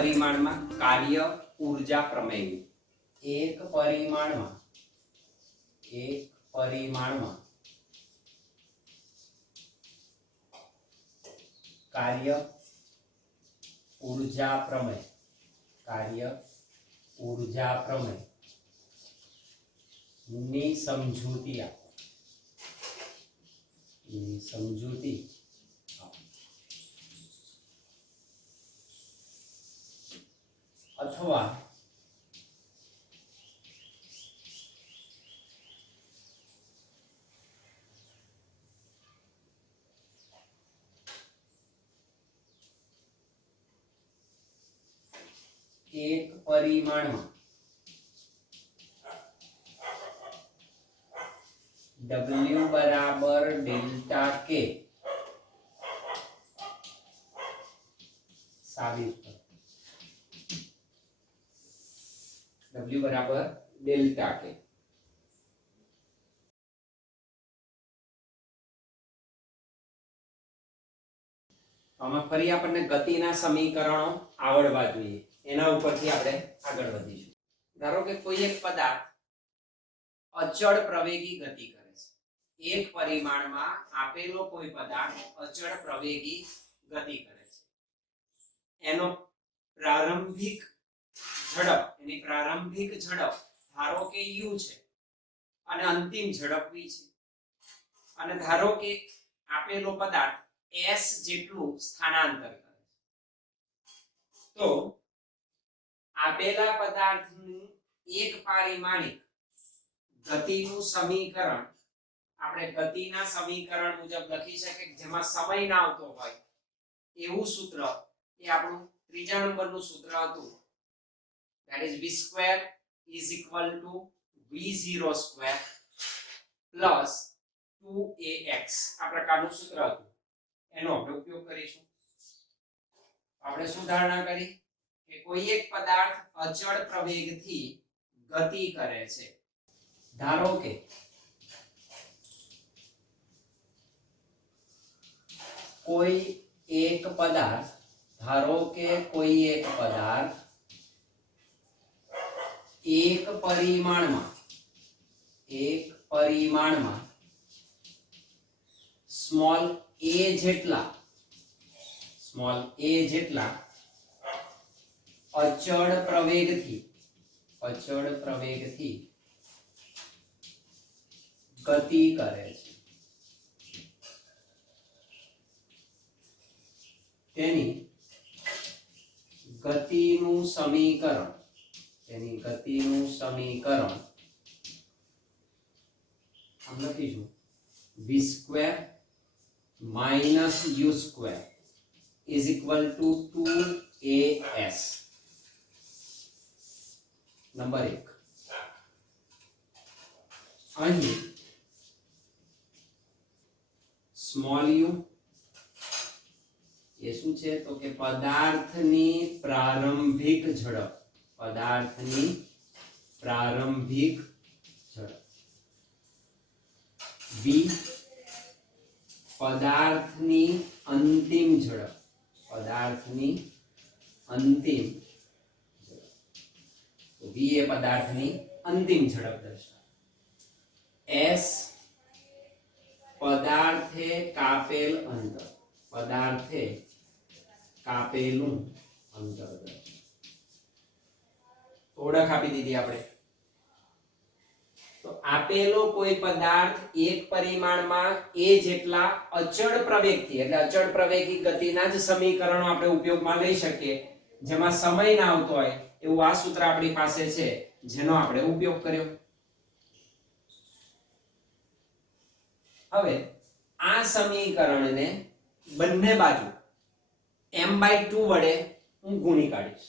પરિમાણમાં કાર્ય ઊર્જા પ્રમેય એક પરિમાણમાં કાર્ય ઊર્જા પ્રમેય ની સમજૂતી આપો અથવા એક પરિમાણમાં W બરાબર ડેલ્ટા કે સાબિત કરો. W બરાબર ડેલ્ટા કે આમાં ફરી આપણને ગતિના સમીકરણો આવડવા જોઈએ. એના ઉપરથી આપણે આગળ વધીશું. ધારો કે કોઈ એક પદાર્થ અચળ પ્રવેગી ગતિ કરે છે. એક પરિમાણમાં આપેલો કોઈ પદાર્થ અચળ પ્રવેગી ગતિ કરે છે. એનો પ્રારંભિક ઝડપ ધારો કે u છે અને અંતિમ ઝડપ v છે. અને ધારો કે આપેલો પદાર્થ s જેટલું સ્થાનાંતર કરે છે. તો આપેલા પદાર્થનું એક પરિમાણિક ગતિનું સમીકરણ આપણે ગતિના સમીકરણ મુજબ લખી શકીએ, જેમાં સમય ના આવતો હોય એવું સૂત્ર એ આપણું ત્રીજા નંબરનું સૂત્ર હતું. that is v square is equal to v0 square plus 2ax આ પ્રકારનું સૂત્ર હતું. એનો આપણે ઉપયોગ કરીશું. આપણે શું ધારણા કરી કે કોઈ એક પદાર્થ અચળ પ્રવેગથી ગતિ કરે છે. ધારો કે કોઈ એક પદાર્થ એક પરિમાણમાં સ્મોલ a જેટલા અચળ પ્રવેગથી ગતિ કરે છે. તેની ગતિનું સમીકરણ આમ લખીશું v square minus u square is equal to 2as. Number 1 અહીં સ્મોલ u એ શું છે તો કે પદાર્થની પ્રારંભિક ઝડપ v પદાર્થની અંતિમ ઝડપ તો v એ પદાર્થની અંતિમ ઝડપ દર્શાવે. s પદાર્થે કાપેલું અંતર ઓળખ આપી દીધી આપણે. તો આપેલો કોઈ પદાર્થ એક પરિમાણમાં a જેટલા અચળ પ્રવેગથી એટલે અચળ પ્રવેગી ગતિના જ સમીકરણો આપણે ઉપયોગમાં લઈ શકીએ, જેમાં સમય ના આવતો હોય એવું આ સૂત્ર આપણી પાસે છે, જેનો આપણે ઉપયોગ કર્યો. હવે આ સમીકરણને બંને બાજુ m/2 વડે હું ગુણી કાઢીશ.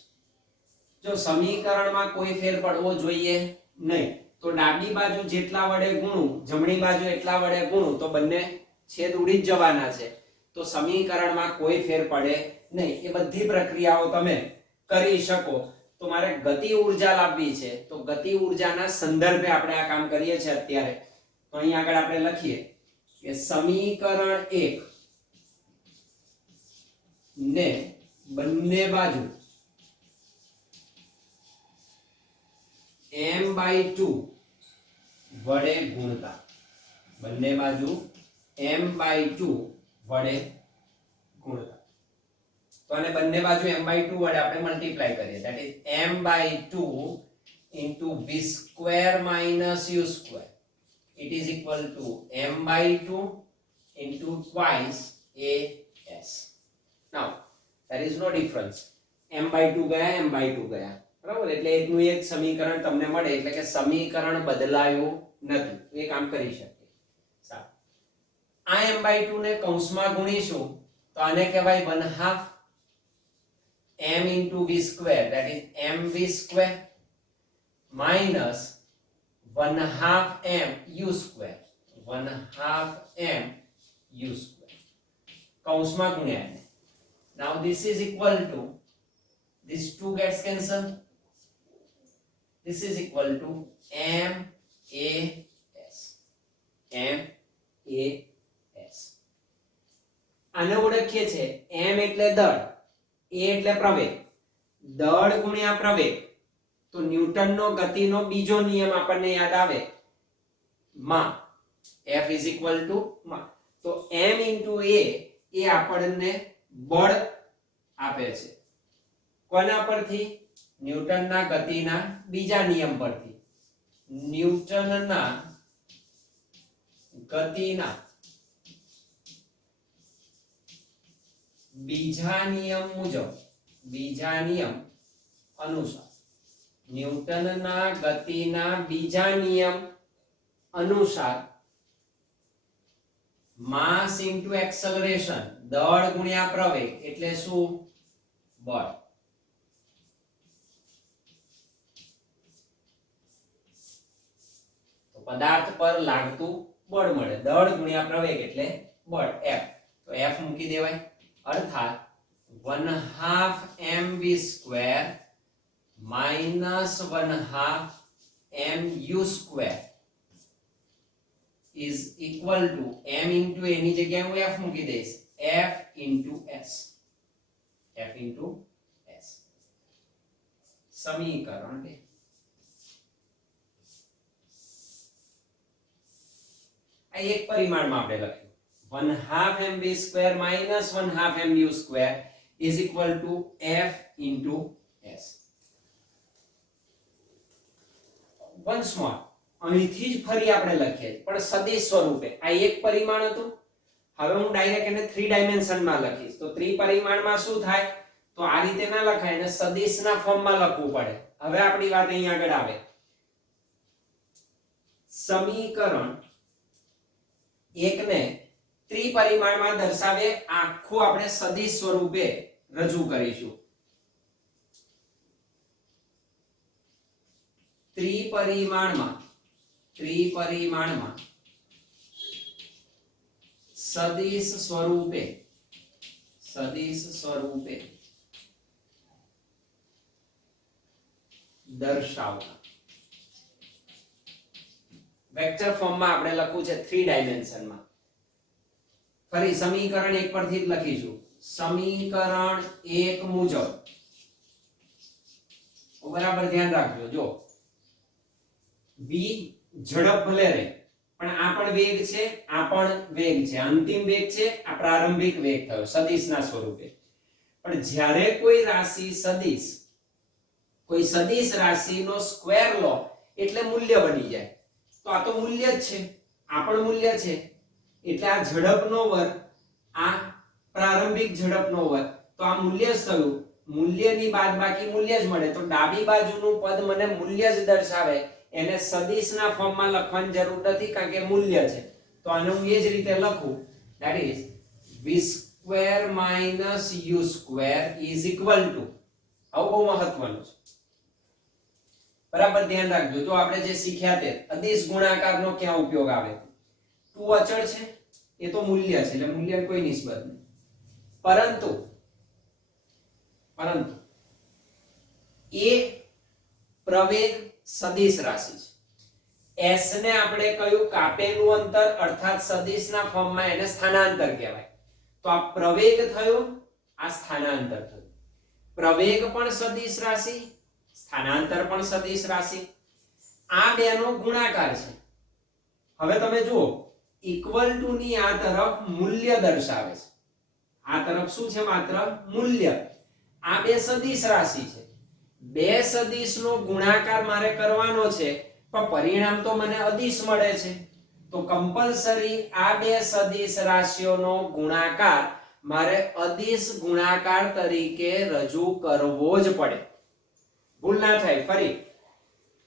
જો સમીકરણમાં કોઈ ફેર પડવો જોઈએ નહીં, તો ડાબી બાજુ જેટલા વડે ગુણું જમણી બાજુ એટલા વડે ગુણું તો બંને છેદ ઉડી જ જવાના છે. તો સમીકરણમાં કોઈ ફેર પડે નહીં. એ બધી પ્રક્રિયાઓ તમે કરી શકો. તો મારે ગતિ ઊર્જા લાવવી છે, તો ગતિ ઊર્જાના સંદર્ભે આપણે આ કામ કરીએ છીએ અત્યારે. તો અહીં આગળ આપણે લખીએ કે સમીકરણ 1 ને બંને બાજુ m/2 વડે ગુણતા, બંને બાજુ m/2 વડે ગુણતા. તો આને બંને બાજુ m/2 વડે આપણે મલ્ટીપ્લાય કરીએ, that is m/2 into v square minus u square. It is equal to m/2 into twice as. Now there is no difference. m/2 ગયા m/2 ગયા, બરાબર? એટલે એકનું એક સમીકરણ તમને મળે એટલે કે સમીકરણ બદલાયું નથી. એ કામ કરી શકીએ. સારું, આ m/2 ને કૌંસમાં ગુણીશું તો આને કહેવાય 1/2 m into v square, that is mv square minus 1/2 m u square, 1/2 m u square. કૌંસમાં ગુણ્યા. Now this is equal to, this 2 gets cancelled. This is equal to m a s. m a s. આને ઓળખીએ છે m એટલે દળ, a એટલે પ્રવેગ. દળ ગુણ્યા પ્રવેગ તો ન્યૂટનનો ગતિનો બીજો નિયમ આપણને યાદ આવે, માં. F is equal to માં. તો m into a એ આપણને બળ આપે છે. કોના પરથી? ન્યૂટનના ગતિના બીજા નિયમ પરથી. ન્યૂટનના ગતિના બીજા નિયમ મુજબ, બીજા નિયમ અનુસાર, ન્યૂટનના ગતિના બીજા નિયમ અનુસાર માસ ઇન્ટુ એક્સેલરેશન, દળ ગુણ્યા પ્રવેગ એટલે શું? બળ. તો પદાર્થ પર લાગતું બળ મળે, દળ ગુણ્યા પ્રવેગ એટલે બળ F. તો F મૂકી દેવાય, અર્થાત 1/2 mv square minus 1/2 mu square is equal to m into a ની જગ્યાએ હું f મૂકી દઈશ, f into s. f into s. સમીકરણ 2. આ એક પરિમાણમાં આપણે લખ્યું 1/2 mv square minus 1/2 mu square is equal to f into s. once more અહીંથી જ ફરી આપણે લખીએ પણ સદિશ સ્વરૂપે. આ એક પરિમાણ હતું, હવે હું ડાયરેક્ટ એને 3 ડાયમેન્શનમાં લખીશ. તો ત્રિપરિમાણમાં શું થાય? તો આ રીતે ના લખાય, એને સદિશના ફોર્મમાં લખવું પડે. હવે આપણી વાત અહીં આગળ આવે. સમીકરણ એકને ત્રિપરિમાણમાં દર્શાવે આખું આપણે સદિશ સ્વરૂપે રજૂ કરીશું. ત્રિપરિમાણમાં સદિશ સ્વરૂપે દર્શાવતા વેક્ટર ફોર્મમાં આપણે લખવું છે 3 ડાયમેન્શનમાં. ફરી સમીકરણ 1 પરથી જ લખીશું. સમીકરણ 1 મુજબ બરાબર ધ્યાન રાખજો. જો v ઝડપ ભલે રહે પણ આ પણ વેગ છે, આ પણ વેગ છે, અંતિમ વેગ છે, આ પ્રારંભિક વેગ થયો સદિશના સ્વરૂપે. પણ જ્યારે કોઈ રાશિ સદિશ, કોઈ સદિશ રાશિનો સ્ક્વેર લો એટલે મૂલ્ય બની જાય. તો આ તો મૂલ્ય જ છે, આ પણ મૂલ્ય છે, એટલે આ ઝડપનો વર્ગ, આ પ્રારંભિક ઝડપનો વર્ગ, તો આ મૂલ્ય જ થયું. મૂલ્યની બાદબાકી મૂલ્ય જ મળે. તો ડાબી બાજુનું પદ મને મૂલ્ય જ દર્શાવે, એને સદિશના ફોર્મમાં લખવાની જરૂર નથી કારણ કે મૂલ્ય છે. તો આને હું એ જ રીતે લખું, that is v square minus u square is equal to, આવું બહુ મહત્વનું છે, બરાબર ધ્યાન રાખજો. જો આપણે જે શીખ્યા તે અદિશ ગુણાકારનો ક્યાં ઉપયોગ આવે? 2 અચળ છે, એ તો મૂલ્ય છે એટલે મૂલ્ય કોઈ નિસ્બત નહીં. પરંતુ એ પ્રવેગ સદિશ રાશિ છે. s ને આપણે કયું? કાપેલું અંતર, અર્થાત સદિશના ફોર્મમાં એને સ્થાનાંતર કહેવાય. તો આ પ્રવેગ થયો, આ સ્થાનાંતર થયું. પ્રવેગ પણ સદિશ રાશિ, સ્થાનાંતર પણ સદિશ રાશિ. આ બેનો ગુણાકાર છે. હવે તમે જુઓ ઇક્વલ ટુ ની આ તરફ મૂલ્ય દર્શાવે છે, આ તરફ શું છે? માત્ર મૂલ્ય. આ બે સદિશ રાશિ છે, બે સદિશનો ગુણાકાર મારે કરવાનો છે, પણ પરિણામ તો મને અદિશ મળે છે. તો કમ્પલસરી આ બે સદિશ રાશિઓનો ગુણાકાર મારે અદિશ ગુણાકાર તરીકે રજૂ કરવો જ પડે. ભૂલ ના થાય. ફરી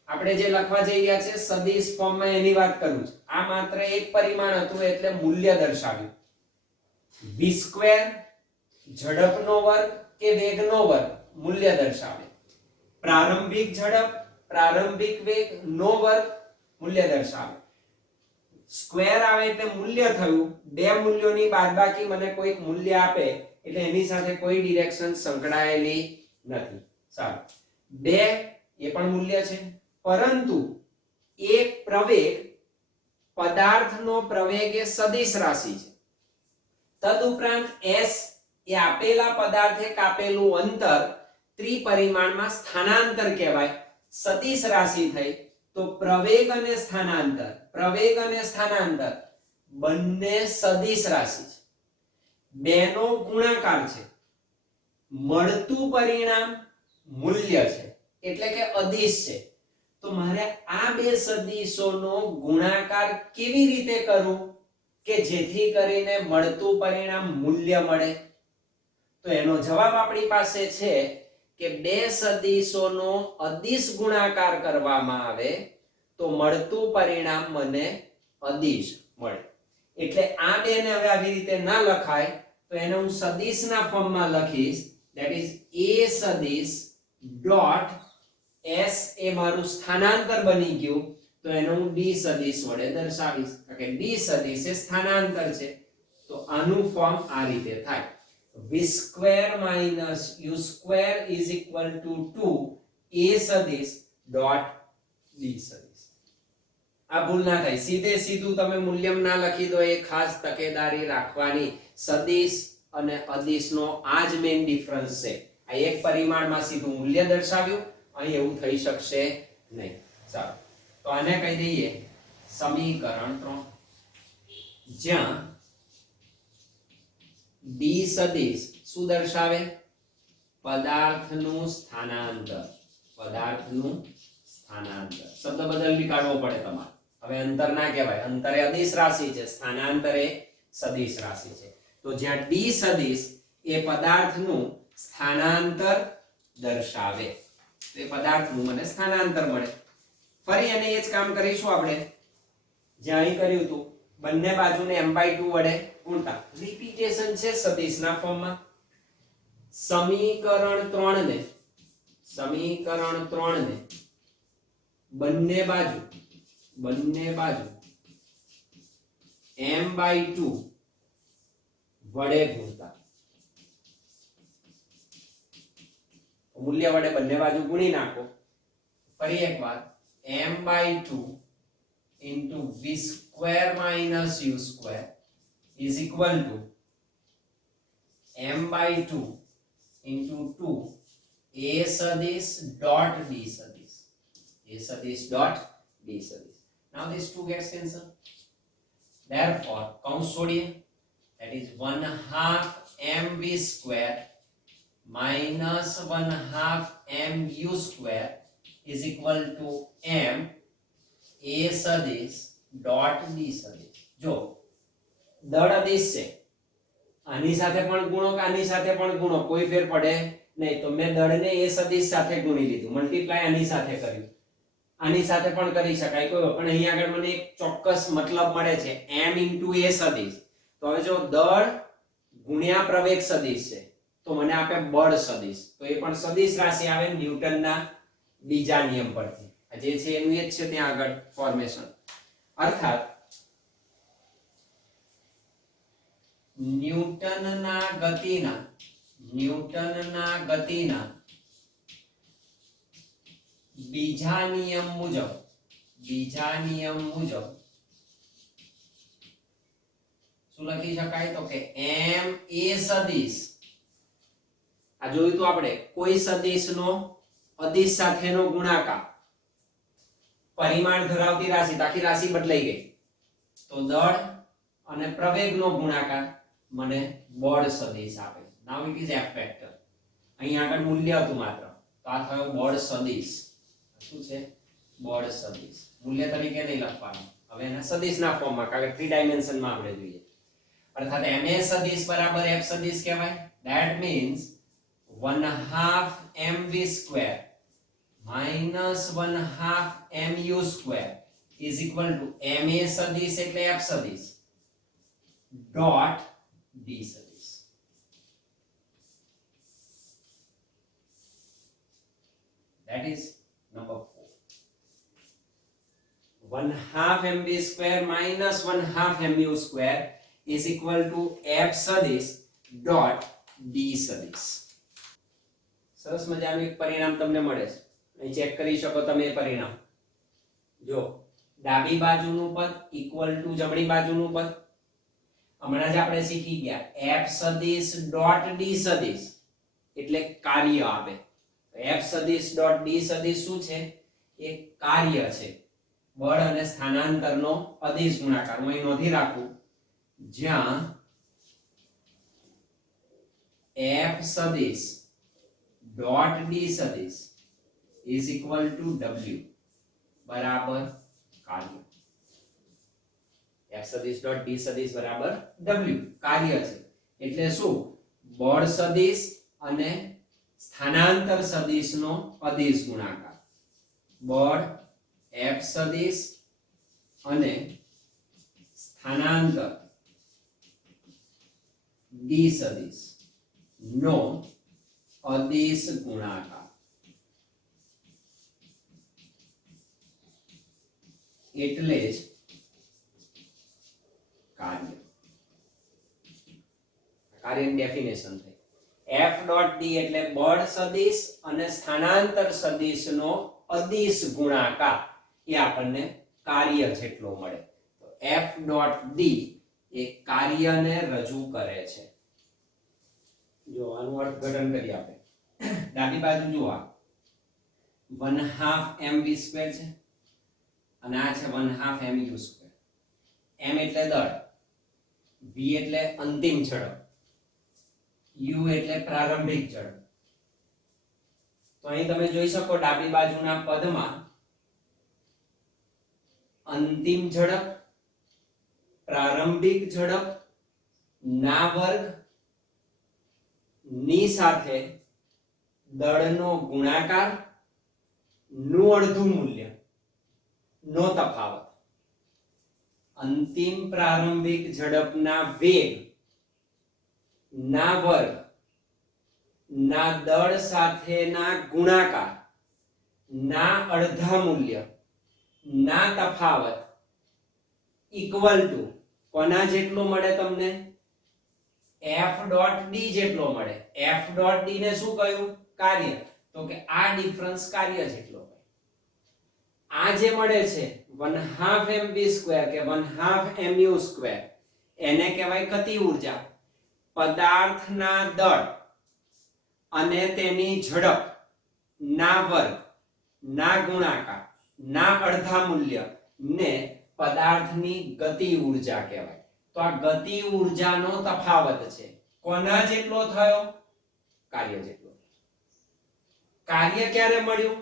આપણે જે લખવા જઈ રહ્યા છે સદિશ ફોર્મમાં એની વાત કરું છું. આ માત્ર એક પરિમાણ હતું એટલે મૂલ્ય દર્શાવ્યું. v², ઝડપનો વર્ગ કે વેગનો વર્ગ મૂલ્ય દર્શાવે. પ્રારંભિક ઝડપ, પ્રારંભિક વેગ નો વર્ગ મૂલ્ય દર્શાવે. સ્ક્વેર આવે એટલે મૂલ્ય થયું. બે મૂલ્યોની બાદબાકી મને કોઈક મૂલ્ય આપે એટલે એની સાથે કોઈ ડિરેક્શન સંકળાયેલી નથી. સારું, બે એ પણ મૂલ્ય છે, પરંતુ એક પ્રવેગ, પદાર્થનો પ્રવેગ એ સદિશ રાશિ છે. તદુપરાંત s એ આપેલા પદાર્થે કાપેલું અંતર ત્રિપરિમાણમાં સ્થાનાંતર કહેવાય. સદિશ રાશિ થઈ તો પ્રવેગ અને સ્થાનાંતર, પ્રવેગ અને સ્થાનાંતર બંને સદિશ રાશિ છે. બેનો ગુણાકાર છે, મળતું પરિણામ મૂલ્ય છે એટલે કે અદિશ છે. તો મારે આ બે સદિશોનો ગુણાકાર કેવી રીતે કરવું કે જેથી કરીને મળતું પરિણામ મૂલ્ય મળે? તો એનો જવાબ આપણી પાસે છે કે બે સદિશોનો અદિશ ગુણાકાર કરવામાં આવે તો મળતું પરિણામ મને અદિશ મળે. એટલે આ બેને હવે આવી રીતે ના લખાય તો એને હું સદિશના ફોર્મમાં લખીશ. ધેટ ઇઝ a સદિશ ડોટ s એ મારું સ્થાનાંતર બની ગયું, તો એને હું d સદિશ વડે દર્શાવીશ કે d સદિશ એ સ્થાનાંતર છે. તો આનું ફોર્મ આ રીતે થાય. v² - u² is equal to 2 a સદિશ ડોટ d સદિશ. આ ભૂલ ના થાય. સીધે સીધું તમે મૂલ્યમ ના લખી દો, એ ખાસ તકેદારી રાખવાની. સદિશ અને અદિશનો આ જ મેઇન ડિફરન્સ છે. આ એક પરિમાણમાં સીધું મૂલ્ય દર્શાવ્યું, અહીં એવું થઈ શકશે નહીં. ચાલો તો આને કહી દઈએ સમીકરણ 3, જ્યાં d સદિશ શું દર્શાવે? પદાર્થનું સ્થાનાંતર, પદાર્થનું સ્થાનાંતર. શબ્દ બદલી કાઢવો પડે તમારે. હવે અંતર ના કહેવાય, અંતર એ અદિશ રાશિ છે, સ્થાનાંતર એ સદિશ રાશિ છે. તો જ્યાં d સદિશ એ પદાર્થનું સ્થાનાંતર દર્શાવે, તો એ પદાર્થનું મને સ્થાનાંતર મળે. ફરી એને એ જ કામ કરીશું આપણે જ્યાં અહીં કર્યું હતું. બંને બાજુને m/2 વડે ગુણતા. રિપીટેશન છે સદિશના ફોર્મમાં. સમીકરણ 3 ને બંને બાજુ m/2 વડે ગુણતા. મૂલ્ય વડે બંને બાજુ ગુણી નાખો. ફરી એકવાર m/2 into v² minus u² is equal to m/2 into 2 a સદિશ dot d સદિશ, a સદિશ dot d સદિશ. Now these two gets cancelled. Therefore કૌંસ છોડીએ, that is 1/2 mv² minus 1/2 mu² is equal to m a સદિશ dot d સદિશ. જો દળ અદિશ છે, આની સાથે પણ ગુણો કે આની સાથે પણ ગુણો, કોઈ ફેર પડે નહીં. તો મેં દળને a સદિશ સાથે ગુણી લીધું, મલ્ટીપ્લાય આની સાથે કર્યું. આની સાથે પણ કરી શકાય કોઈ, પણ અહીંયા આગળ મને એક ચોક્કસ મતલબ મળે છે m into a સદિશ. તો હવે જો દળ ગુણ્યા પ્રવેગ સદિશ છે તો મને આપે બળ સદિશ. તો એ પણ સદિશ રાશિ આવે ન્યૂટનના બીજા નિયમ પરથી. જે છે એનું એ જ છે ત્યાં આગળ ફોર્મેશન. અર્થાત ન્યૂટનના ગતિના બીજા નિયમ મુજબ શું લખી શકાય? તો કે m a સદિશ, આ જોયું તો આપણે કોઈ સદિશનો અદિશ સાથેનો ગુણાકાર પરિમાણ ધરાવતી રાશિ, આખી રાશિ બદલાઈ ગઈ. તો દળ અને પ્રવેગનો ગુણાકાર મને બળ સદિશ આપે. નાઉ ઇટ ઇઝ એફ વેક્ટર. અહીં આગળ મૂલ્ય હતું માત્ર, તો આ થયો બળ સદિશ. શું છે? બળ સદિશ. મૂલ્ય તરીકે નહીં લખવાનું, હવે એના સદિશના ફોર્મમાં, કારણ કે 3 ડાયમેન્શનમાં આપણે જોઈએ. અર્થાત ma સદિશ બરાબર f સદિશ કહેવાય. That means 1/2 mv square minus 1/2 mu square is equal to ma સદિશ એટલે f સદિશ dot d સદિશ. That is number 4. 1/2 mv square minus 1/2 mu square is equal to f સદિશ dot d સદિશ. સરસ મજાનું એક પરિણામ તમને મળે છે. અહીં ચેક કરી શકો તમે એ પરિણામ. જો ડાબી બાજુનું પદ ઇક્વલ ટુ જમણી બાજુનું પદ. હમણાં જ આપણે શીખી ગયા f સદિશ ડોટ d સદિશ એટલે કાર્ય આપે. f સદિશ ડોટ d સદિશ શું છે? એ કાર્ય છે. બળ અને સ્થાનાંતરનો અદિશ ગુણાકાર. હું અહીં નોંધી રાખું, જ્યાં f સદિશ ડોટ d સદિશ is equal to w બરાબર કાર્ય. f સદિશ ડોટ d સદિશ બરાબર w કાર્ય છે. એટલે શું? બળ સદિશ અને સ્થાનાંતર સદિશનો અદિશ ગુણાકાર. બળ f સદિશ અને સ્થાનાંતર d સદિશ નો અદિશ ગુણાકાર. એટલે જ કાર્ય. કાર્યની ડેફિનેશન થઈ. f ડોટ d એટલે બળ સદિશ અને સ્થાનાંતર સદિશનો અદિશ ગુણાકાર. એ આપણને કાર્ય જેટલો મળે. તો f ડોટ d એ કાર્યને રજૂ કરે છે. જો આનું અર્થઘટન કરી આપણે. ડાબી બાજુ જુઓ, 1/2 mv સ્ક્વેર છે અને આ છે 1/2 mu સ્ક્વેર. m એટલે દળ, v એટલે અંતિમ ઝડપ, u એટલે પ્રારંભિક ઝડપ. તો અહીં તમે જોઈ શકો ડાબી બાજુના પદમાં અંતિમ ઝડપ, પ્રારંભિક ઝડપ ના વર્ગ ની સાથે દળનો ગુણાકાર નું અડધું મૂલ્ય નો તફાવત. અંતિમ પ્રારંભિક ઝડપના વેગ ના વર્ગ ના દળ સાથેના ગુણાકાર ના અડધા મૂલ્ય ના તફાવત ઇક્વલ ટુ કોના જેટલો મળે તમને? f ડોટ d જેટલો મળે. f ડોટ d ને શું કહ્યું? કાર્ય. તો કે આ ડિફરન્સ કાર્ય જેટલો હોય. આ જે મળે છે 1/2 mv સ્ક્વેર કે 1/2 mu સ્ક્વેર, એને કહેવાય ગતિ ઊર્જા. પદાર્થના દળ અને તેની ઝડપ ના વર્ગ ના ગુણાકાર ના અડધા મૂલ્ય ને પદાર્થની ગતિ ઊર્જા કહેવાય. તો આ ગતિ ઊર્જાનો તફાવત છે. કોના જેટલો થયો? કાર્ય જેટલો. કાર્ય ક્યારે મળ્યું?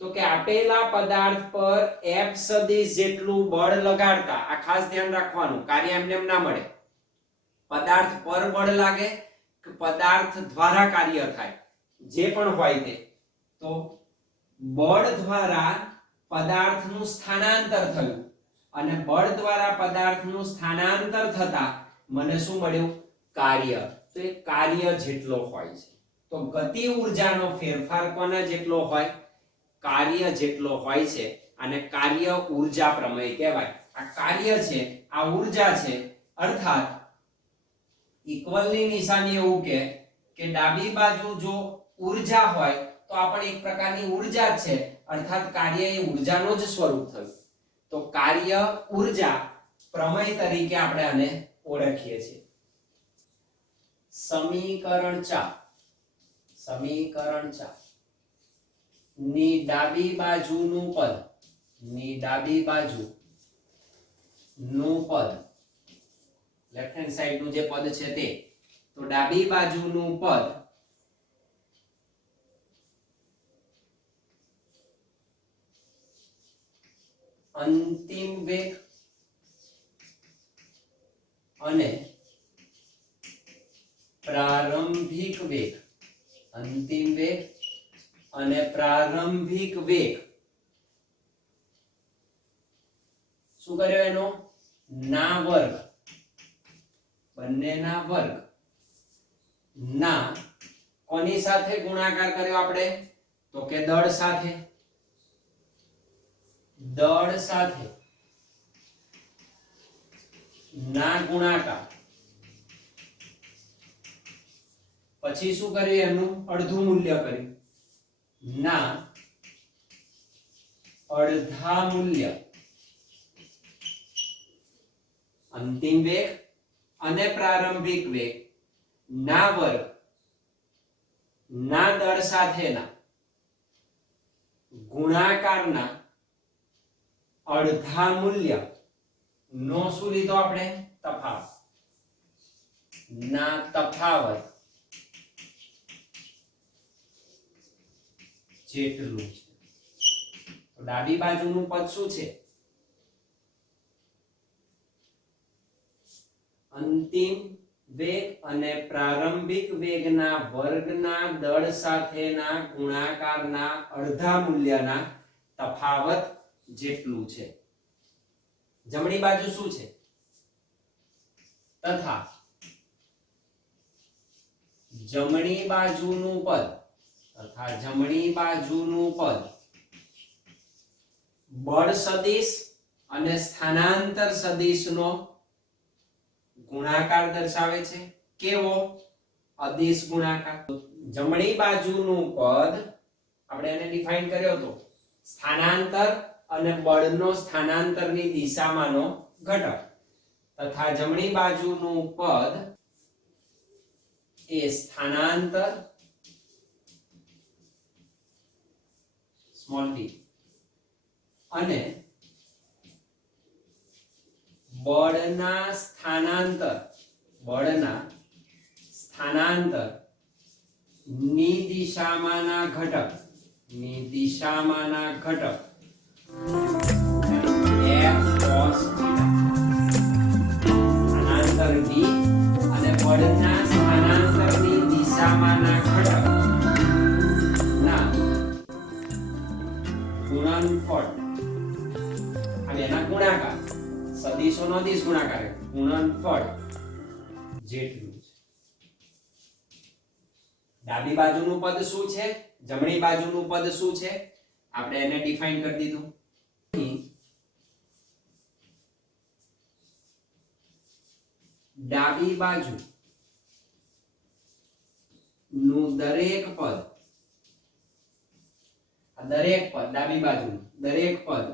તો કે આપેલા પદાર્થ પર f સદિશ જેટલું બળ લગાડતા. આ ખાસ ધ્યાન રાખવાનું, કાર્ય એમને એમ ના મળે. પદાર્થ પર બળ લાગે કે પદાર્થ દ્વારા કાર્ય થાય, જે પણ હોય તે. તો બળ દ્વારા પદાર્થનું સ્થાનાંતર થયું અને બળ દ્વારા પદાર્થનું સ્થાનાંતર થતા મને શું મળ્યું? કાર્ય. તો એ કાર્ય જેટલો હોય છે. તો ગતિ ઊર્જાનો ફેરફાર કોના જેટલો હોય? કાર્ય જેટલો હોય છે. અને કાર્ય ઊર્જા પ્રમેય કહેવાય. આ કાર્ય છે, આ ઊર્જા છે. અર્થાત ઇક્વલની નિશાની એવું કે ડાબી બાજુ જો ઊર્જા હોય તો આ પણ એક પ્રકારની ઊર્જા જ છે. અર્થાત કાર્ય એ ઊર્જાનો જ સ્વરૂપ થયું. તો કાર્ય ઊર્જા પ્રમેય તરીકે આપણે આને ઓળખીએ છીએ. સમીકરણ 4 ની ડાબી બાજુનું પદ ની ડાબી બાજુ નું પદ, લેફ્ટ હેન્ડ સાઈડ નું જે પદ છે તે, તો ડાબી બાજુનું પદ અંતિમ વેગ અને પ્રારંભિક વેગ, અંતિમ વેગ અને પ્રારંભિક વેગ શું કર્યો એનો ના વર્ગ, બંનેના વર્ગ ના કોની સાથે ગુણાકાર કર્યો આપણે, તો કે દળ સાથે, દળ સાથે ના ગુણાકાર, પછી શું કર્યું એનું અડધું મૂલ્ય કર્યું, ના અડધા મૂલ્ય, અંતિમ વેગ અને પ્રારંભિક વેગ ના વર્ગ ના દળ સાથેના ગુણાકારના અડધા મૂલ્ય નો શું લીધો આપણે તફાવત, ના તફાવત જેટલું છે. તો ડાબી બાજુનું પદ શું છે, અંતિમ વેગ અને પ્રારંભિક વેગના વર્ગના દળ સાથેના ગુણાકારના અડધા મૂલ્યના તફાવત જેટલું છે. જમણી બાજુ શું છે, તથા જમણી બાજુનું પદ, તથા જમણી બાજુનું પદ બળ સદિશ અને સ્થાનાંતર સદિશનો ગુણાકાર દર્શાવે છે. કેવો? અદિશ ગુણાકાર. જમણી બાજુનું પદ આપણે એને ડિફાઇન કર્યો હતો સ્થાનાંતર અને બળનો સ્થાનાંતરની દિશામાંનો ઘટક, તથા જમણી બાજુનું પદ એ સ્થાનાંતર સ્મોલ d અને બળના સ્થાનાંતર ની દિશામાંના ઘટક, ની દિશામાંના ઘટક f cos સ્થાનાંતર d અને બળના સ્થાનાંતરની દિશામાંના ઘટક ના ગુણનફળ અને એના ગુણાકાર, સદિશોનો અદિશ ગુણાકાર ગુણનફળ જેટલું છે. ડાબી બાજુનું પદ શું છે, જમણી બાજુનું પદ શું છે, આપણે એને ડિફાઇન કરી દીધું. ડાબી બાજુ નું દરેક પદ, ડાબી બાજુ દરેક પદ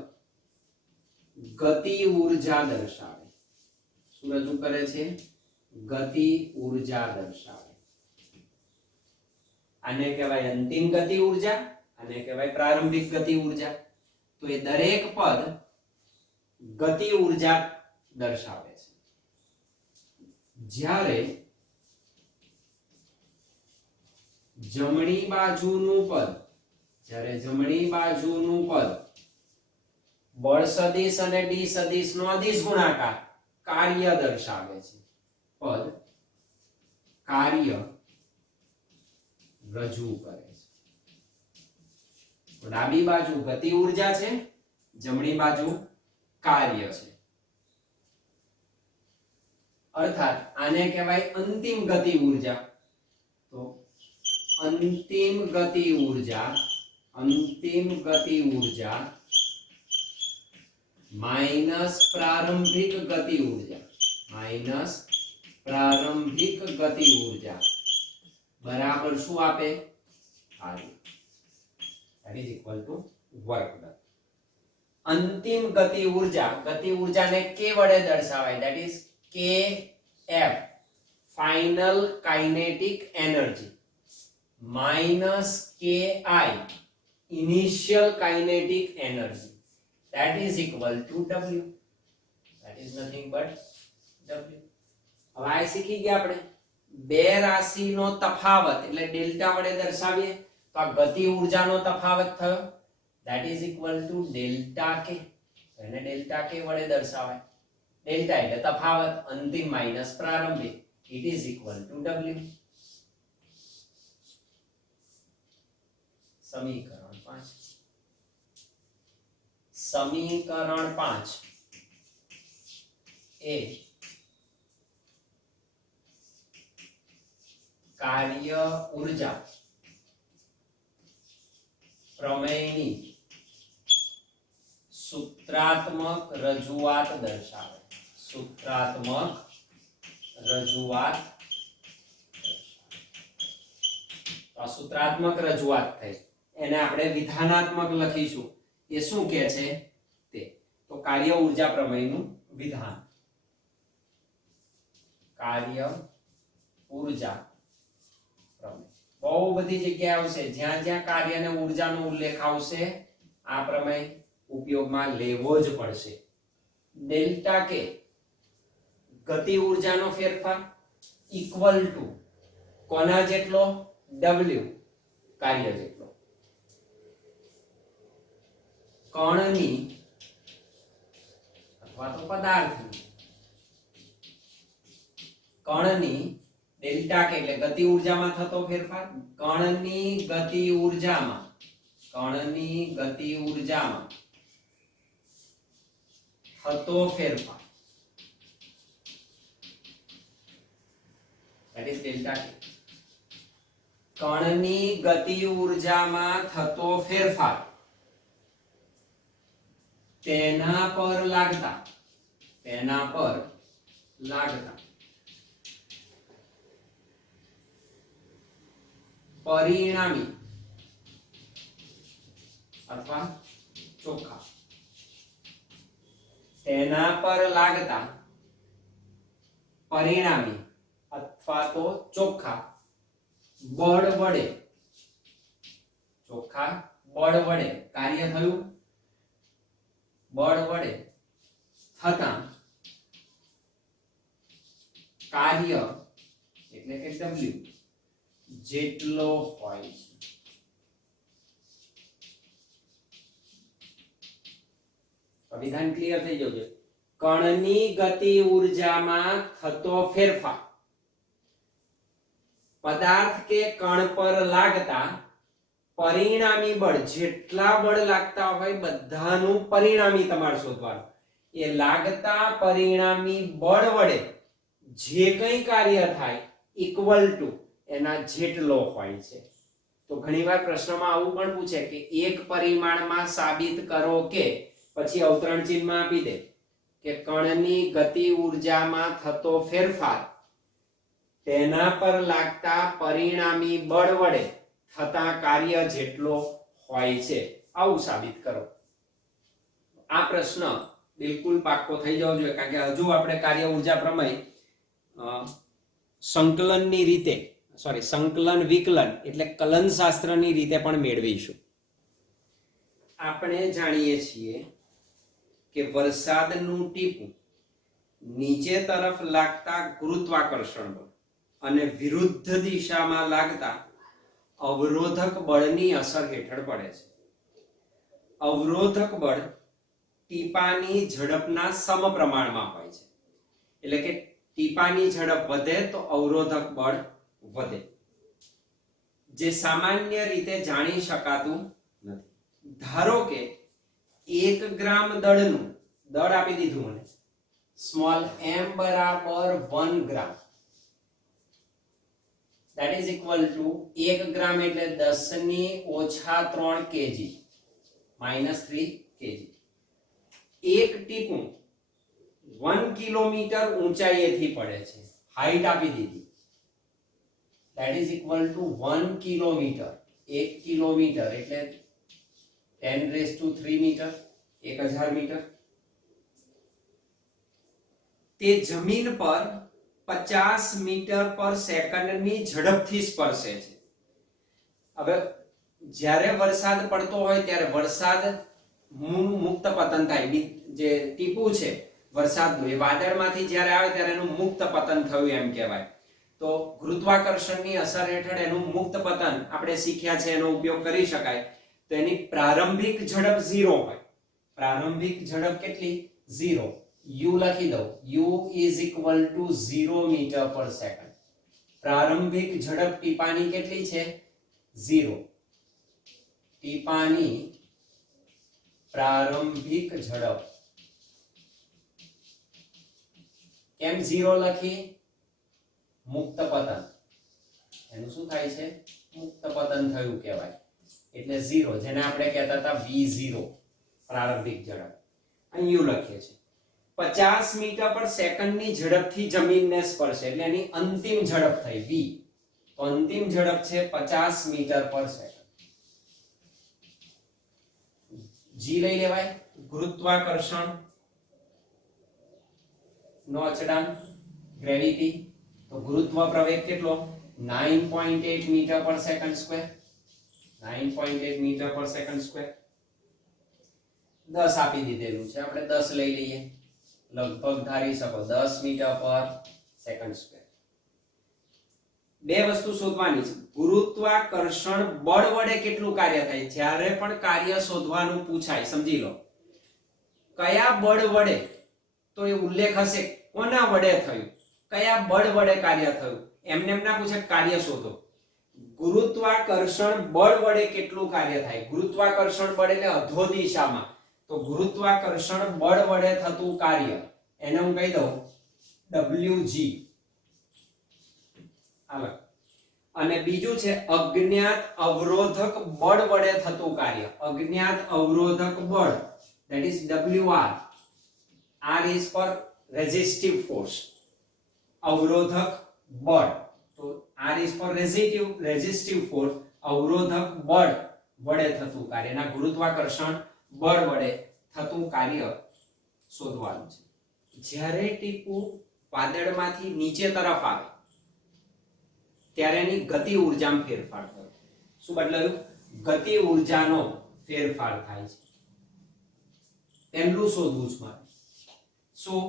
ગતિ ઊર્જા દર્શાવે. શું રજૂ કરે છે? ગતિ ઊર્જા દર્શાવે. આને કહેવાય અંતિમ ગતિ ઊર્જા, આને કહેવાય પ્રારંભિક ગતિ ઊર્જા. તો એ દરેક પદ ગતિ ઊર્જા દર્શાવે છે. જ્યારે જમણી બાજુનું પદ, બળ સદિશ અને ડી સદિશનો અદિશ ગુણાકાર કાર્ય દર્શાવે છે. પદ કાર્ય રજૂ કરે છે. તો ડાબી બાજુ ગતિ ઊર્જા છે, જમણી બાજુ કાર્ય છે. અર્થાત આને કહેવાય અંતિમ ગતિ ઊર્જા. તો અંતિમ ગતિ ઊર્જા માઈનસ પ્રારંભિક ગતિ ઊર્જા બરાબર શું આપે? કાર્ય. that is equal to work done. અંતિમ ગતિ ઊર્જાને k વડે દર્શાવાય, that is kf final kinetic energy minus ki initial kinetic energy, that is equal to w. that is nothing but w. હવે આ શીખી ગયા આપણે બે રાશિનો તફાવત એટલે ડેલ્ટા વડે દર્શાવીએ તો આ ગતિ ઊર્જાનો તફાવત થયો that is equal to delta કે એને ડેલ્ટા કે વડે દર્શાવાય ડેલ્ટા એટલે તફાવત અંતિમ માઈનસ પ્રારંભિક it is equal to w. સમીકરણ 5 એ કાર્ય ઊર્જા પ્રમેયની સૂત્રાત્મક રજૂઆત દર્શાવે સૂત્રાત્મક રજૂઆત આ સૂત્રાત્મક રજૂઆત થઈ એને આપણે વિધાનાત્મક લખીશું એ શું કહે છે તે તો કાર્ય ઊર્જા પ્રમેયનું વિધાન કાર્ય ઊર્જા પ્રમેય બહુ બધી જગ્યાએ આવશે જ્યાં જ્યાં કાર્ય અને ઊર્જાનો ઉલ્લેખ આવશે આ પ્રમેય ઉપયોગમાં લેવો જ પડશે ડેલ્ટા કે ગતિ ઊર્જાનો ફેરફાર ઇક્વલ ટુ કોના જેટલો w કાર્ય જેટલો કણની અથવા તો પદાર્થની કણની ડેલ્ટા કે એટલે ગતિ ઊર્જામાં થતો ફેરફાર કણની ગતિ ઊર્જામાં થતો ફેરફાર that is delta k કણની ગતિ ઊર્જામાં થતો ફેરફાર તેના પર લાગતા પરિણામી અથવા ચોખ્ખા તેના પર લાગતા પરિણામી અથવા તો ચોખ્ખા બળ વડે કાર્ય થયું બળ વડે થતા કાર્ય એટલે કે w જેટલો હોય છે વિધાન ક્લિયર થઈ જવું જોઈએ કણની ગતિ ઊર્જામાં થતો ફેરફાર પદાર્થ કે કણ પર લાગતા પરિણામી બળ જેટલા બળ લાગતા હોય બધાનું પરિણામી તમારે શોધવાનું એ લાગતા પરિણામી બળ વડે જે કંઈ કાર્ય થાય ઇક્વલ ટુ એના જેટલો હોય છે તો ઘણીવાર પ્રશ્નમાં આવું પણ પૂછે કે એક પરિમાણમાં સાબિત કરો કે પછી અવતરણ ચિહ્નમાં આપી દે કે કણની ગતિ ઊર્જામાં થતો ફેરફાર તેના પર લાગતા પરિણામી બળ વડે થતા કાર્ય જેટલો હોય છે આવું સાબિત કરો આ પ્રશ્ન બિલકુલ પાક્કો થઈ જવો જોઈએ કારણ કે હજુ આપણે કાર્ય ઊર્જા પ્રમેય સંકલન વિકલન એટલે કલન શાસ્ત્રની રીતે પણ મેળવીશું આપણે જાણીએ છીએ કે વરસાદનું ટીપું નીચે તરફ લાગતા ગુરુત્વાકર્ષણ બળ અને વિરુદ્ધ દિશામાં લાગતા અવરોધક બળની અસર હેઠળ પડે છે અવરોધક બળ ટીપાની ઝડપના સમપ્રમાણમાં હોય છે એટલે કે ટીપાની ઝડપ વધે તો અવરોધક બળ વધે જે સામાન્ય રીતે જાણી શકાતું નથી ધારો કે 1 ગ્રામ દળનું દળ આપી દીધું મને સ્મોલ m બરાબર 1 ગ્રામ that is equal to 1 ગ્રામ એટલે 10 ની ઓછા 3 kg -3 kg એક ટીપું 1 કિલોમીટર ઊંચાઈએથી પડે છે હાઈટ આપી દીધી that is equal to 1 kilometre 1 kilometre એટલે 10⁻³ મીટર 1000 મીટર તે જમીન પર 50 મીટર પર સેકન્ડની ઝડપથી સ્પર્શે છે હવે જ્યારે વરસાદ પડતો હોય ત્યારે વરસાદ મુક્ત પતન થાય, જે ટીપું છે વરસાદનું એ વાદળમાંથી જ્યારે આવે ત્યારે એનું મુક્ત પતન થયું એમ કહેવાય. તો ગુરુત્વાકર્ષણની અસર હેઠળ એનું મુક્ત પતન આપણે શીખ્યા છે, એનો ઉપયોગ કરી શકાય. તો એની પ્રારંભિક ઝડપ 0 હોય. પ્રારંભિક ઝડપ કેટલી? 0. u લખી દઉં, u = 0 મીટર પર સેકન્ડ. પ્રારંભિક ઝડપ ટીપાની કેટલી છે? 0. ટીપાની પ્રારંભિક ઝડપ કેમ 0 લખી? મુક્ત પતન, એનું શું થાય છે? મુક્ત પતન થયું કહેવાય, એટલે 0, જેને આપણે કહેતા હતા v0 પ્રારંભિક ઝડપ. અહીં u લખીએ છીએ. 50 મીટર પર સેકન્ડની ઝડપથી જમીનને સ્પર્શે એટલે એની અંતિમ ઝડપ થઈ v. તો અંતિમ ઝડપ છે 50 મીટર પર સેકન્ડ. g લઈ લેવાય, ગુરુત્વાકર્ષણ નો અચળાંક, ગ્રેવિટી. તો ગુરુત્વ પ્રવેગ કેટલો? 9.8 મીટર પર સેકન્ડ સ્ક્વેર. 9.8 મીટર પર સેકન્ડ સ્ક્વેર. 10 આપી દીધેલું છે, આપણે 10 લઈ લઈએ. લગભગ ધારી શકો 10 મીટર પર સેકન્ડ સ્ક્વેર. બે વસ્તુ શોધવાની છે. ગુરુત્વાકર્ષણ બળ વડે કેટલું કાર્ય થાય? જ્યારે પણ કાર્ય શોધવાનું પૂછાય, સમજી લો કયા બળ વડે, તો એ ઉલ્લેખ હશે કોના વડે થયું, કયા બળ વડે કાર્ય થયું. એમને એમ ના પૂછે કાર્ય શોધો. ગુરુત્વાકર્ષણ બળ વડે કેટલું કાર્ય થાય? ગુરુત્વાકર્ષણ બળ એટલે અધો દિશામાં. તો ગુરુત્વાકર્ષણ બળ વડે થતું કાર્ય એને હું કહી દઉં Wg. હાલો, અને બીજું છે અજ્ઞાત અવરોધક બળ વડે થતું કાર્ય. અજ્ઞાત અવરોધક બળ, that is Wr. R is for resistive force. અવરોધક બળ, તો R is for resistive force. અવરોધક બળ વડે થતું કાર્ય, ના ગુરુત્વાકર્ષણ બળ વડે થતું કાર્ય શોધવાનું છે. જ્યારે ટીપું વાદળમાંથી નીચે તરફ આવે ત્યારે એની ગતિ ઉર્જામાં ફેરફાર થયો. શું બદલાયું? ગતિ ઉર્જાનો ફેરફાર થાય છે. પહેલું શોધવું છે મારે. શું?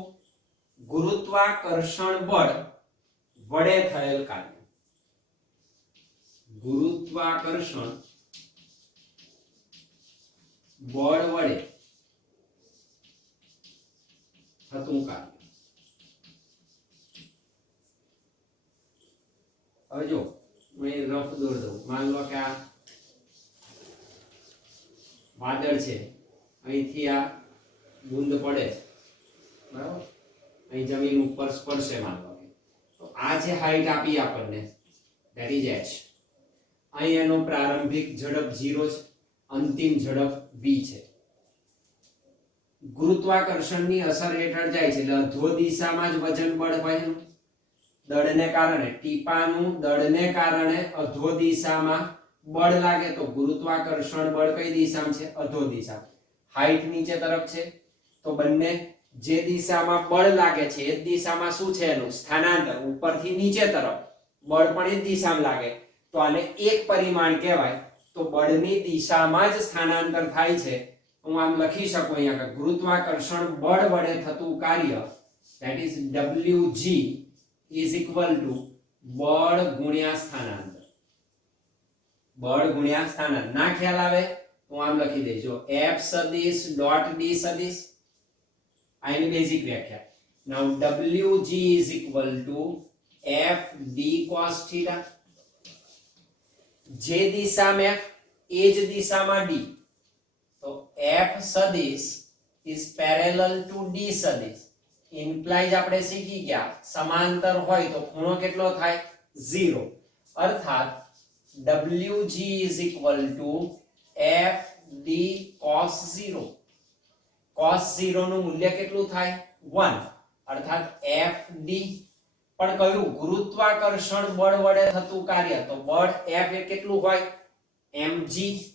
ગુરુત્વાકર્ષણ બળ વડે થયેલ કાર્ય. ગુરુત્વાકર્ષણ બળ વડે થતું કાર્ય. હવે જો હું રફ દોર દઉં. માન લો કે આ વાદળ છે, અહીંથી આ બુંદ પડે, બરાબર, અહીં જમીન ઉપર સ્પર્શે માન લો કે. તો આ જે હાઈટ આપી આપણને, that is h. અહીં એનો પ્રારંભિક ઝડપ 0 છે, અંતિમ ઝડપ v છે. ગુરુત્વાકર્ષણની અસર હેઠળ જાય છે એટલે અધો દિશામાં જ વજન બળ હોય. દળને કારણે, ટીપાનું દળને કારણે અધો દિશામાં બળ લાગે તો ગુરુત્વાકર્ષણ બળ કઈ દિશામાં છે? અધો દિશા. હાઈટ નીચે તરફ છે તો બંને જે દિશામાં બળ લાગે છે એ જ દિશામાં શું છે? એનું સ્થાનાંતર. ઉપરથી નીચે તરફ બળ પણ એ જ દિશામાં લાગે તો આને એક પરિમાણ કહેવાય. તો બળની દિશામાં જ સ્થાનાંતર થાય છે. હું આમ લખી શકું અહીંયા કે ગુરુત્વાકર્ષણ બળ વડે થતું કાર્ય, that is Wg is equal to બળ ગુણ્યા સ્થાનાંતર. બળ ગુણ્યા સ્થાનાંતર. ના ખ્યાલ આવે હું આમ લખી દઈશ, જો F સદિશ ડોટ D સદિશ, આ એની બેઝિક વ્યાખ્યા. now Wg is equal to F D cos theta. જે દિશામાં F એ જ દિશામાં D. તો F સદિશ is parallel to D સદિશ. ઇમ્પ્લાઇઝ આપણે શીખી ગયા સમાંતર હોય તો ખૂણો કેટલો થાય? 0. અર્થાત Wg is equal to FD cos 0. cos 0 નું મૂલ્ય કેટલું થાય? 1. અર્થાત FD. પણ કયું? ગુરુત્વાકર્ષણ બળ વડે થતું કાર્ય. તો બળ F એ કેટલું હોય? mg,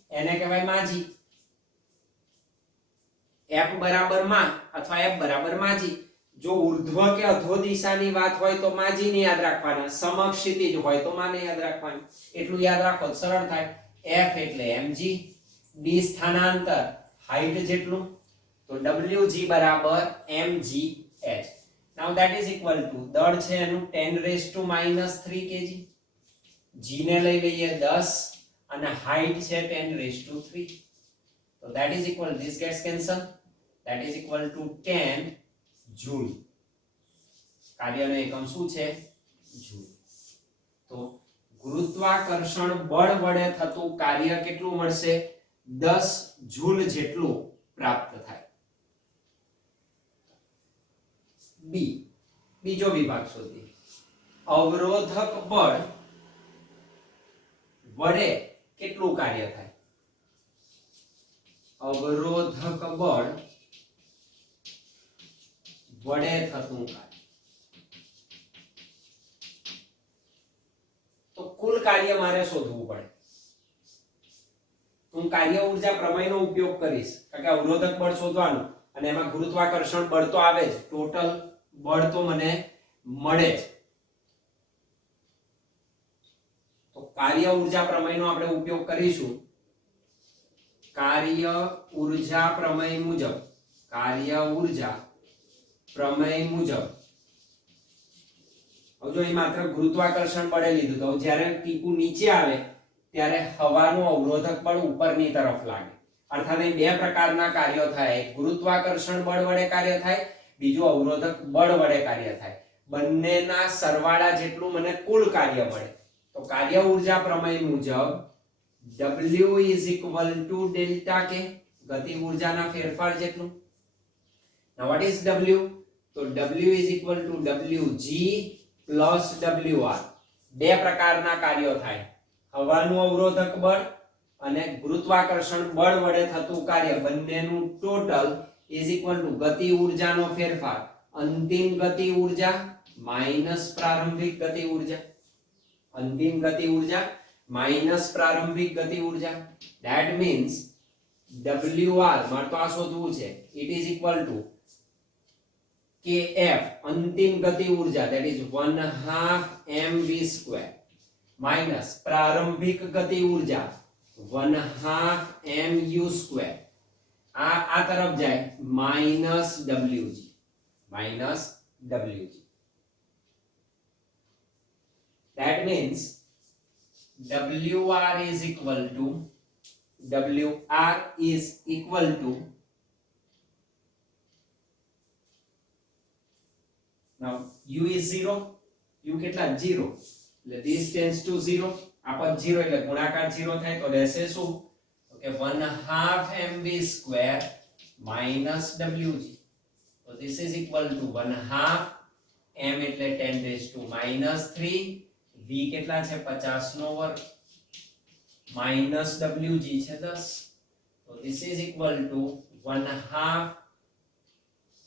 એને કહેવાય માજી. F બરાબર માં અથવા F બરાબર માજી. જો ઉર્ધ્વ કે અધો દિશાની વાત હોય તો માજીને યાદ રાખવાના, સમક્ષ ક્ષિતિજ હોય તો માને યાદ રાખવાની. એટલું યાદ રાખો સરળ થાય. F એટલે mg, d સ્થાનાંતર, હાઈટ જેટલું, તો Wg બરાબર mgh. Now that is equal to દળ છે એનું 10⁻³ kg, g ને લઈ લઈએ 10 અને હાઈટ છે 10⁻³. So that is equal, this gets cancel, that is equal to 10 joule. કાર્યનો એકમ શું છે? જૂલ. તો ગુરુત્વાકર્ષણ બળ વડે થતું કાર્ય કેટલું મળશે? 10 જૂલ જેટલું પ્રાપ્ત થાય. બી, બીજો વિભાગ શોધીએ. અવરોધક બળ વડે કેટલું કાર્ય થાય? અવરોધક બળ વડે થતું કાર્ય. તો કુલ કાર્ય મારે શોધવું પડે. હું કાર્ય ઊર્જા પ્રમેયનો ઉપયોગ કરીશ, કારણ કે અવરોધક બળ શોધવાનું અને એમાં ગુરુત્વાકર્ષણ બળ તો આવે જ, ટોટલ બળ તો મને મળે જ. તો કાર્ય ઊર્જા પ્રમેયનો આપણે ઉપયોગ કરીશું. કાર્ય ઊર્જા પ્રમેય મુજબ, કાર્ય ઊર્જા પ્રમેય મુજબ, હવે જો અહીં માત્ર ગુરુત્વાકર્ષણ બળે લીધું, તો જ્યારે ટીપું નીચે આવે ત્યારે હવાનું અવરોધક બળ ઉપરની તરફ લાગે. અર્થાત અહીં બે પ્રકારના કાર્યો થાય, એક ગુરુત્વાકર્ષણ બળ વડે કાર્ય થાય, બીજું અવરોધક બળ વડે કાર્ય થાય. બંનેના સરવાળા જેટલું મને કુલ કાર્ય મળે. તો કાર્ય ઊર્જા પ્રમેય મુજબ W is equal to delta K, ગતિ ઊર્જાના ફેરફાર જેટલું. Now what is W? તો W is equal to Wg plus Wr. બે પ્રકારના કાર્યો થાય, હવાનું અવરોધક બળ અને ગુરુત્વાકર્ષણ બળ વડે થતું કાર્ય, બંનેનું ટોટલ is equal to ગતિ ઊર્જાનો ફેરફાર, અંતિમ ગતિ ઊર્જા માઈનસ પ્રારંભિક ગતિ ઊર્જા, અંતિમ ગતિ ઊર્જા માઈનસ પ્રારંભિક ગતિ ઊર્જા. that means Wr મારે તો આ શોધવું છે, it is equal to kf અંતિમ ગતિ ઊર્જા, that is 1/2 mv² માઈનસ પ્રારંભિક ગતિ ઊર્જા 1/2 mu². આ તરફ જાય minus Wg, minus Wg. that means Wr is equal to now u is 0, u કેટલા? 0, એટલે this tends to 0, આ પદ 0 એટલે ગુણાકાર 0 થાય, તો રહેશે શું? Okay 1/2 mv² minus Wg. so this is equal to 1/2 m એટલે 10⁻³ v કેટલા છે? 50 નો વર્ગ minus Wg છે 10. so this is equal to 1/2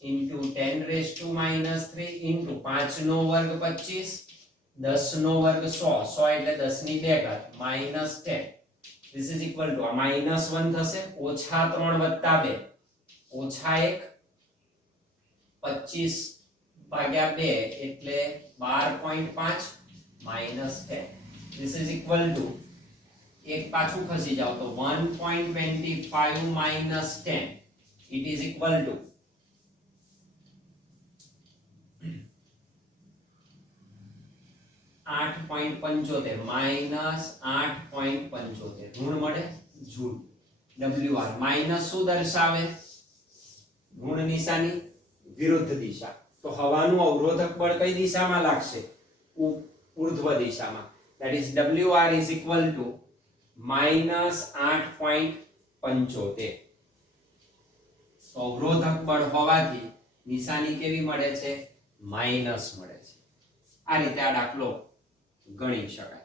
into 10⁻³ into 5 નો વર્ગ 25, 10 નો વર્ગ 100, 100 એટલે 10 ની 2 ઘાત minus 10. this is equal to -1 થશે, -3 + 2 -1, 25/2 એટલે 12.5 minus 10. this is equal to, એક પાછું ખસી જાવ તો 1.25 minus 10, it is equal to 8.75 minus 8.75 ઋણ મળે જૂલ. Wr માઈનસ શું દર્શાવે? ઋણ નિશાની, વિરુદ્ધ દિશા. તો હવાનું અવરોધક બળ કઈ દિશામાં લાગશે? ઉર્ધ્વ દિશામાં. that is Wr is equal to -8.75. તો અવરોધક બળ હોવાથી નિશાની કેવી મળે છે? માઈનસ મળે છે. આ રીતે આ દાખલો ગણી શકાય.